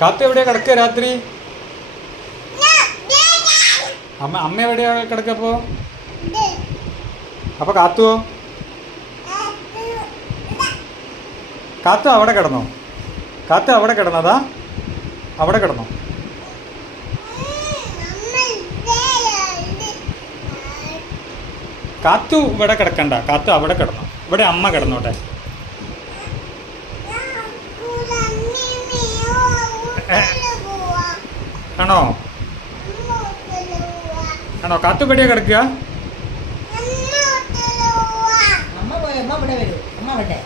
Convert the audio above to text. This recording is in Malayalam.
കാത്തു എവിടെയാ കിടക്കുക രാത്രി? അമ്മ എവിടെയാ കിടക്കപ്പോ? അപ്പൊ കാത്തുവോ? കാത്തു അവിടെ കിടന്നോ? കാത്തു അവിടെ കിടന്നതാ? അവിടെ കിടന്നോ? കാത്തു ഇവിടെ കിടക്കണ്ട, കാത്തു അവിടെ കിടന്നോ. ഇവിടെ അമ്മ കിടന്നോട്ടെ. ആണോ? ആണോ? കാത്തു ഇവിടെയാ കിടക്കുക? അമ്മ ഇവിടെ വരൂ. അമ്മ ഇവിടെ